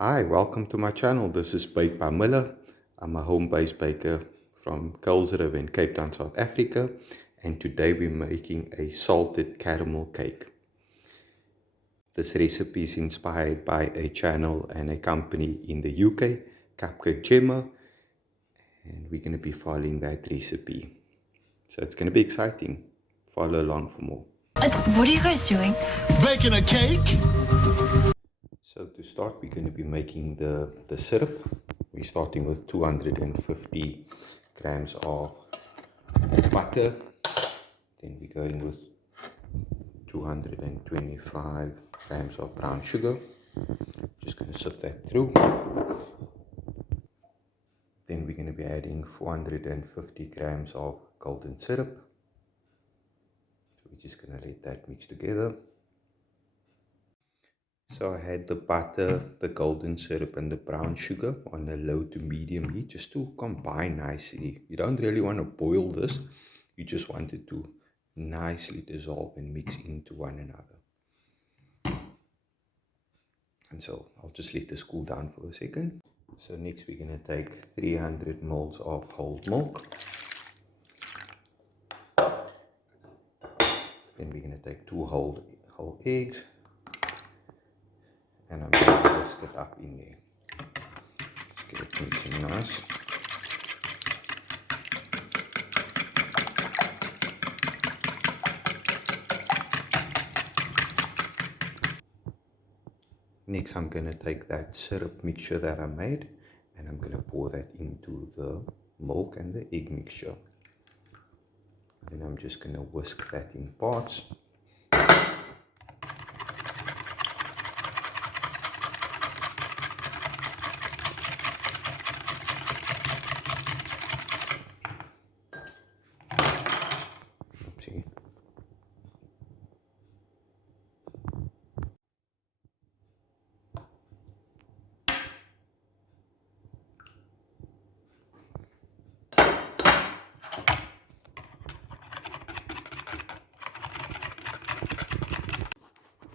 Hi, welcome to my channel. This is Bake by Miller. I'm a home-based baker from Kuilsrivier in Cape Town, South Africa, and today we're making a salted caramel cake. This recipe is inspired by a channel and a company in the UK, Cupcake Gemma, and we're going to be following that recipe. So it's going to be exciting. Follow along for more. What are you guys doing? Baking a cake? So to start, we're going to be making the syrup. We're starting with 250 grams of butter. Then we're going with 225 grams of brown sugar. Just going to sift that through. Then we're going to be adding 450 grams of golden syrup. So we're just going to let that mix together. So I had the butter, the golden syrup and the brown sugar on a low to medium heat just to combine nicely. You don't really want to boil this. You just want it to nicely dissolve and mix into one another. And so I'll just let this cool down for a second. So next we're going to take 300 ml of whole milk. Then we're going to take 2 whole eggs. And I'm going to whisk it up in there. Just get it mixing nice. Next I'm going to take that syrup mixture that I made and I'm going to pour that into the milk and the egg mixture. And then I'm just going to whisk that in parts. Oopsie.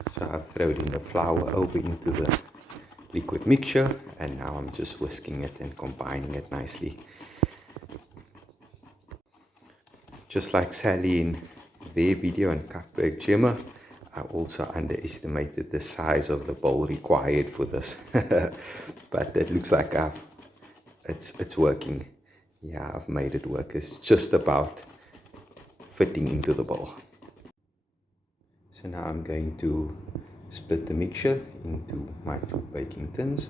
So I've thrown in the flour over into the liquid mixture and now I'm just whisking it and combining it nicely. Just like Sally in their video on Cupcake Gemma, I also underestimated the size of the bowl required for this. But it looks like it's working. Yeah, I've made it work. It's just about fitting into the bowl. So now I'm going to split the mixture into my 2 baking tins.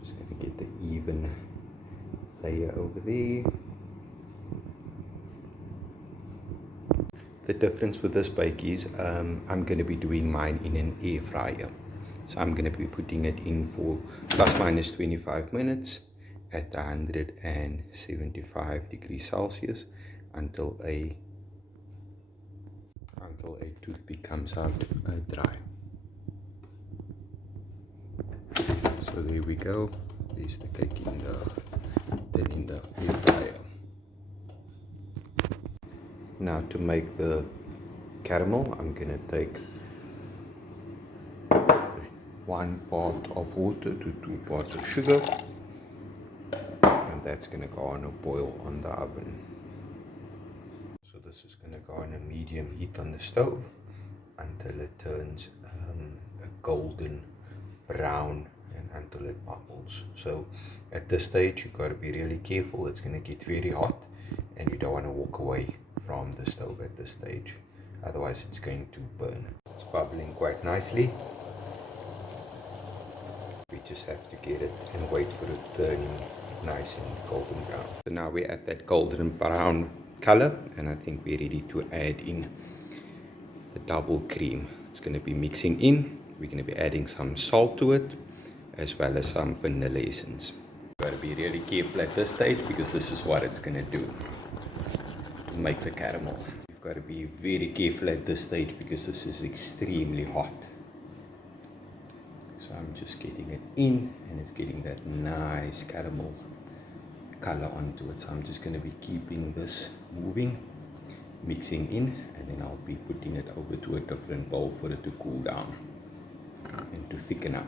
Just going to get the even layer over there. The difference with this bake is I'm going to be doing mine in an air fryer. So I'm going to be putting it in for plus minus 25 minutes at 175 degrees Celsius until a toothpick comes out dry. So there we go. There's the cake in the air fryer. Now to make the caramel, I'm going to take 1 part of water to 2 parts of sugar. And that's going to go on a boil on the oven. So this is going to go on a medium heat on the stove until it turns a golden brown and until it bubbles. So at this stage you've got to be really careful. It's going to get very hot and you don't want to walk away from the stove at this stage, otherwise it's going to burn. It's bubbling quite nicely. We just have to get it and wait for it turning nice and golden brown. So now we're at that golden brown color and I think we're ready to add in the double cream. It's going to be mixing in. We're going to be adding some salt to it as well as some vanilla essence. You've got to be really careful at this stage because this is what it's going to do. Make the caramel. You've got to be very careful at this stage because this is extremely hot. So I'm just getting it in and it's getting that nice caramel color onto it. So I'm just going to be keeping this moving mixing in, and then I'll be putting it over to a different bowl for it to cool down and to thicken up.